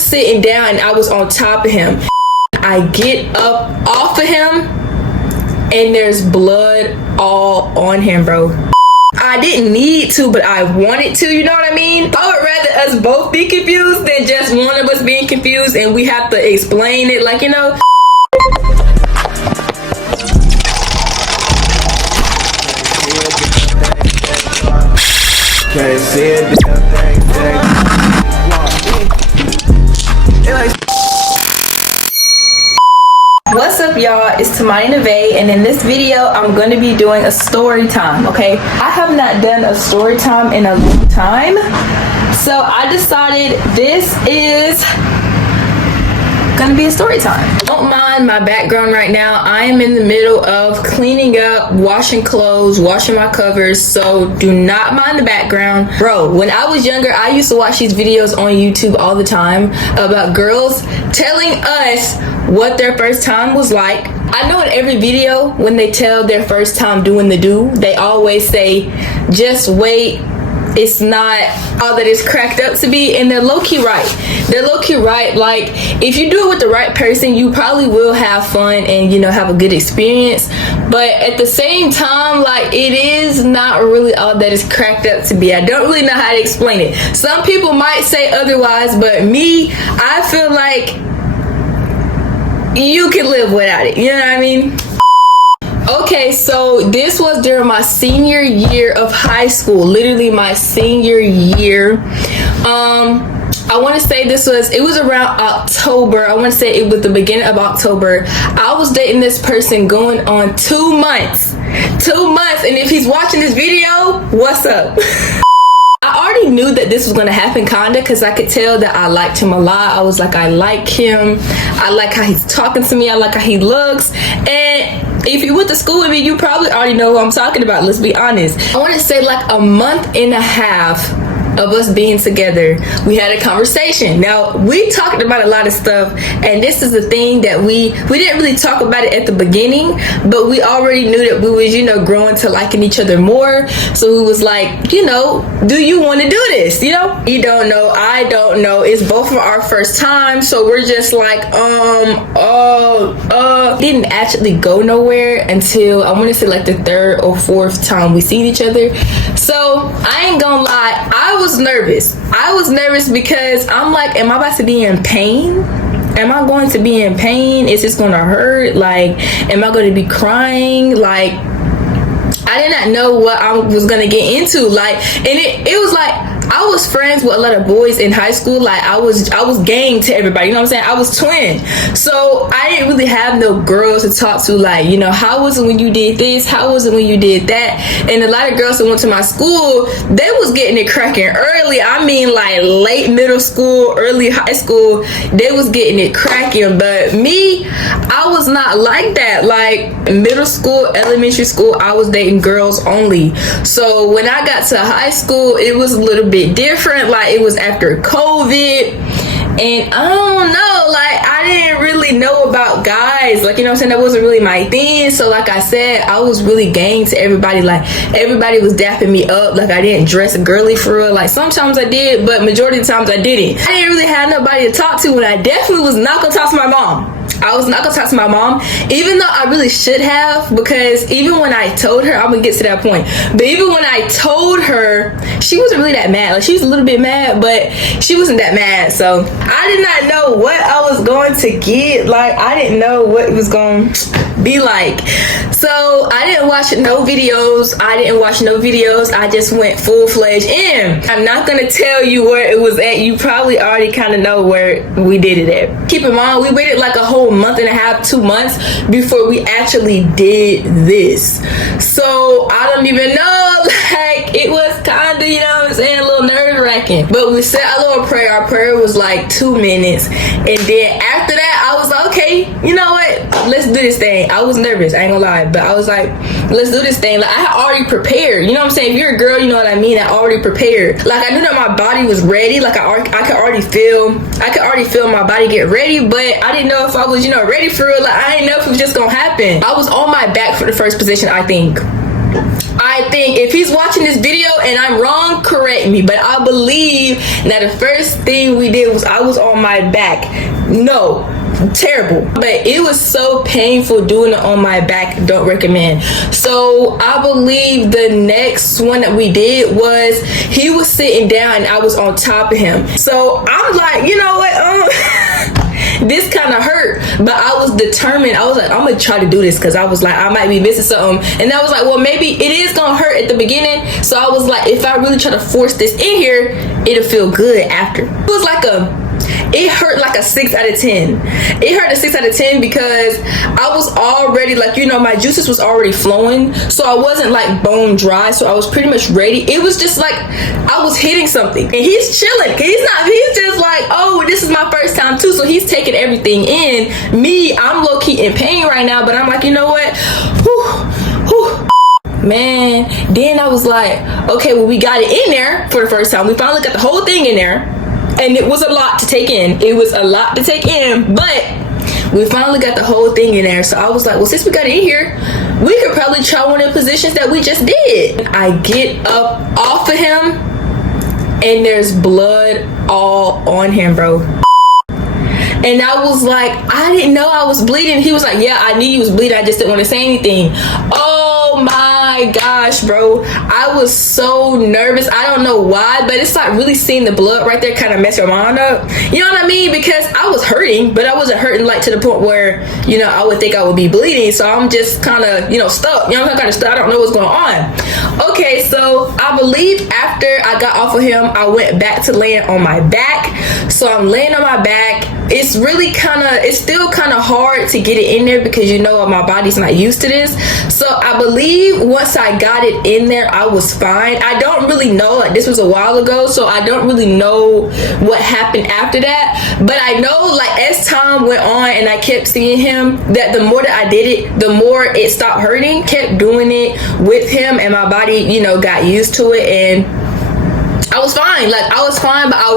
was sitting down and I was on top of him. I get up off of him and there's blood all on him, bro. I didn't need to, but I wanted to, you know what I mean? I would rather us both be confused than just one of us being confused and we have to explain it, like, you know. Can't see it. What's up, y'all? It's Tamani Neve, and in this video I'm going to be doing a story time. Okay, I have not done a story time in a long time, so I decided this is gonna be a story time. Don't mind my background right now. I am in the middle of cleaning up, washing clothes, washing my covers, so do not mind the background. Bro, when I was younger, I used to watch these videos on YouTube all the time about girls telling us what their first time was like. I know in every video when they tell their first time doing the do, they always say, just wait, it's not all that it's cracked up to be, and they're low-key right. They're low-key right. Like, if you do it with the right person, you probably will have fun and, you know, have a good experience. But at the same time, like, it is not really all that it's cracked up to be. I don't really know how to explain it. Some people might say otherwise, but me, I feel like you can live without it. You know what I mean? Okay, so this was during my senior year of high school, literally my senior year. I want to say it was around October. I want to say it was the beginning of October. I was dating this person going on 2 months. 2 months, and if he's watching this video, what's up? I already knew that this was going to happen, kinda, because I could tell that I liked him a lot. I was like, I like him. I like how he's talking to me. I like how he looks. And if you went to school with me, you probably already know who I'm talking about. Let's be honest. I want to say like a month and a half of us being together, we had a conversation. Now, we talked about a lot of stuff, and this is the thing that we didn't really talk about it at the beginning, but we already knew that we was, you know, growing to liking each other more. So we was like, you know, do you want to do this? You know, you don't know, I don't know. It's both of our first time, so we're just like, didn't actually go nowhere until I want to say like the third or fourth time we seen each other. So I ain't gonna lie, I was nervous. I was nervous because I'm like, am I about to be in pain? Am I going to be in pain? Is this going to hurt? Like, am I going to be crying? Like, I did not know what I was going to get into. Like, and it was like, I was friends with a lot of boys in high school. Like, I was gang to everybody, you know what I'm saying? I was twin. So I didn't really have no girls to talk to, like, you know, how was it when you did this? How was it when you did that? And a lot of girls that went to my school, they was getting it cracking early. I mean, like, late middle school, early high school, they was getting it cracking. But me, I was not like that. Like, middle school, elementary school, I was dating girls only. So when I got to high school, it was a little bit different. Like, it was after COVID, and I don't know, like, I didn't really know about guys, like, you know what I'm saying? That wasn't really my thing. So like I said, I was really gang to everybody. Like, everybody was dapping me up. Like, I didn't dress girly for real. Like, sometimes I did, but majority of the times I didn't. I didn't really have nobody to talk to, and I definitely was not gonna talk to my mom. I was not gonna talk to my mom, even though I really should have, because even when I told her, I'm gonna get to that point, but even when I told her, she wasn't really that mad. Like, she was a little bit mad, but she wasn't that mad. So I did not know what I was going to get. Like, I didn't know what it was going to be like. So I didn't watch no videos. I just went full-fledged in. I'm not gonna tell you where it was at. You probably already kind of know where we did it at. Keep in mind, we waited like a whole month and a half, 2 months before we actually did this. So I don't even know, like, it was kind of, you know what I'm saying, a little nerve-wracking. But we said our little prayer. Our prayer was like 2 minutes, and then after that I was like, okay, you know what, let's do this thing. I was nervous, I ain't gonna lie, but I was like, let's do this thing. Like, I had already prepared, you know what I'm saying? If you're a girl, you know what I mean. I already prepared. Like, I knew that my body was ready. Like, I could already feel my body get ready, but I didn't know if I was, you know, ready for it. Like, I didn't know if it was just gonna happen. I was on my back for the first position, I think. I think if he's watching this video and I'm wrong, correct me, but I believe that the first thing we did was I was on my back. No, terrible, but it was so painful doing it on my back. Don't recommend. So I believe the next one that we did was he was sitting down and I was on top of him. So I'm like, you know what, this kind of hurt, but I was determined. I was like, I'm gonna try to do this because I was like, I might be missing something. And I was like, well, maybe it is gonna hurt at the beginning. So I was like, if I really try to force this in here, it'll feel good after. It was like it hurt like a 6 out of 10. It hurt a 6 out of 10 because I was already like, you know, my juices was already flowing, so I wasn't like bone dry, so I was pretty much ready. It was just like I was hitting something, and he's chilling. He's just like, oh, this is my first time too, so he's taking everything in. Me, I'm low-key in pain right now, but I'm like, you know what? Man, then I was like, okay, well, we got it in there for the first time. We finally got the whole thing in there. And it was a lot to take in. It was a lot to take in, but we finally got the whole thing in there. So I was like, well, since we got it in here, we could probably try one of the positions that we just did. I get up off of him, and there's blood all on him, bro. And I was like, I didn't know I was bleeding. He was like, yeah, I knew you was bleeding. I just didn't want to say anything. Oh my gosh, bro. I was so nervous. I don't know why, but it's like really seeing the blood right there kind of mess your mind up. You know what I mean? Because I was hurting, but I wasn't hurting like to the point where, you know, I would think I would be bleeding. So I'm just kind of, you know, stuck. You know, I'm kind of stuck. I don't know what's going on. Okay, so I believe after I got off of him, I went back to laying on my back. So I'm laying on my back. It's still kind of hard to get it in there because, you know, my body's not used to this. So I believe once I got it in there, I was fine. I don't really know, like, this was a while ago, so I don't really know what happened after that. But I know, like, as time went on and I kept seeing him, that the more that I did it, the more it stopped hurting. Kept doing it with him, and my body, you know, got used to it, and I was fine. Like, I was fine, but I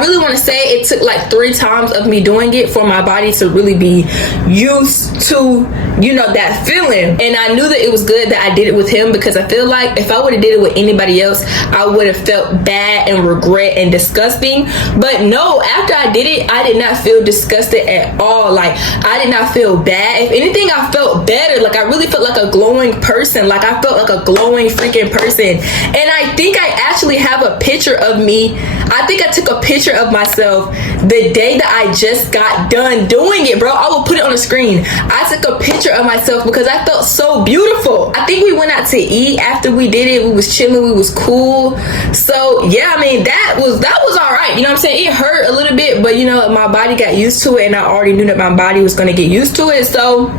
really want to say it took like 3 times of me doing it for my body to really be used to, you know, that feeling. And I knew that it was good that I did it with him, because I feel like if I would have did it with anybody else, I would have felt bad and regret and disgusting. But no, after I did it, I did not feel disgusted at all. Like, I did not feel bad. If anything, I felt better. Like, I really felt like a glowing person. Like, I felt like a glowing freaking person. And I think I actually have a picture of me. I think I took a picture of myself the day that I just got done doing it, bro. I will put it on the screen. I took a picture of myself because I felt so beautiful. I think we went out to eat after we did it. We was chilling, we was cool. So yeah, I mean, that was all right. You know what I'm saying? It hurt a little bit, but, you know, my body got used to it, and I already knew that my body was going to get used to it. So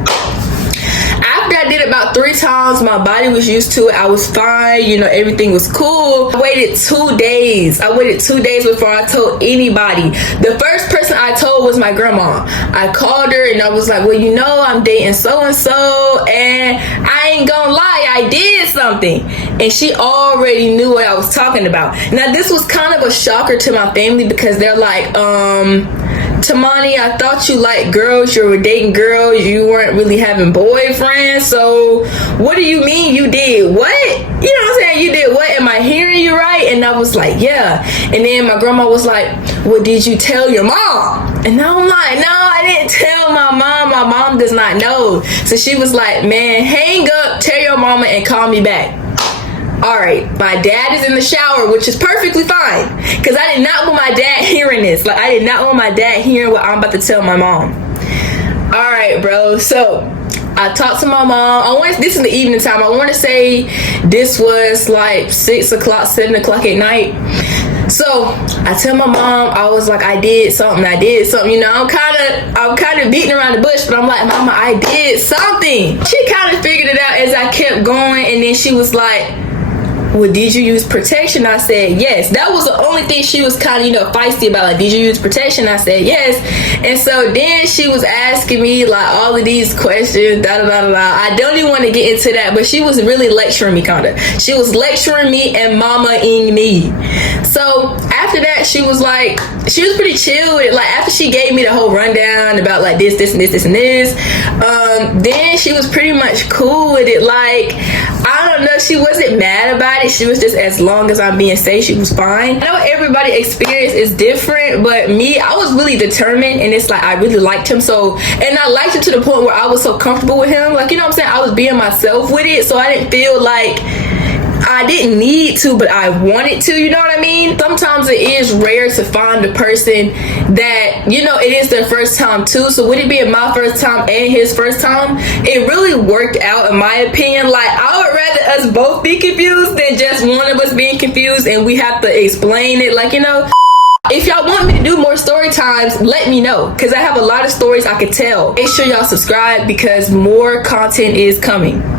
after I did it about 3 times, my body was used to it. I was fine. You know, everything was cool. I waited 2 days. Before I told anybody. The first person I told was my grandma. I called her and I was like, well, you know, I'm dating so-and-so, and I ain't gonna lie, I did something. And she already knew what I was talking about. Now, this was kind of a shocker to my family, because they're like, Tamani, I thought you liked girls. You were dating girls. You weren't really having boyfriends. So what do you mean you did what? You know what I'm saying? You did what? Am I hearing you right? And I was like, yeah. And then my grandma was like, well, did you tell your mom? And I'm like, no, I didn't tell my mom. My mom does not know. So she was like, man, hang up, tell your mama, and call me back. All right, my dad is in the shower, which is perfectly fine, because I did not want my dad hearing this. Like, I did not want my dad hearing what I'm about to tell my mom. All right, bro. So I talked to my mom. This in the evening time. I want to say this was like 6 o'clock, 7 o'clock at night. So I tell my mom, I was like, I did something. You know, I'm kind of beating around the bush, but I'm like, Mama, I did something. She kind of figured it out as I kept going, and then she was like, well, did you use protection? I said yes. That was the only thing she was kind of, you know, feisty about. Like, did you use protection? I said yes. And so then she was asking me like all of these questions, I don't even want to get into that, but she was really lecturing me, kind of. She was lecturing me and mama-ing me. So after that, she was pretty chill with it. Like, after she gave me the whole rundown about like this and this, then she was pretty much cool with it. Like, I don't don't know. She wasn't mad about it. She was just, as long as I'm being safe, she was fine. I know everybody's experience is different, but me, I was really determined, and it's like I really liked him. So, and I liked him to the point where I was so comfortable with him. Like, you know what I'm saying? I was being myself with it, so I didn't feel like I didn't need to, but I wanted to, you know what I mean? Sometimes it is rare to find a person that, you know, it is their first time too. So with it being my first time and his first time, it really worked out, in my opinion. Like, I would rather us both be confused than just one of us being confused and we have to explain it. Like, you know, if y'all want me to do more story times, let me know, because I have a lot of stories I could tell. Make sure y'all subscribe because more content is coming.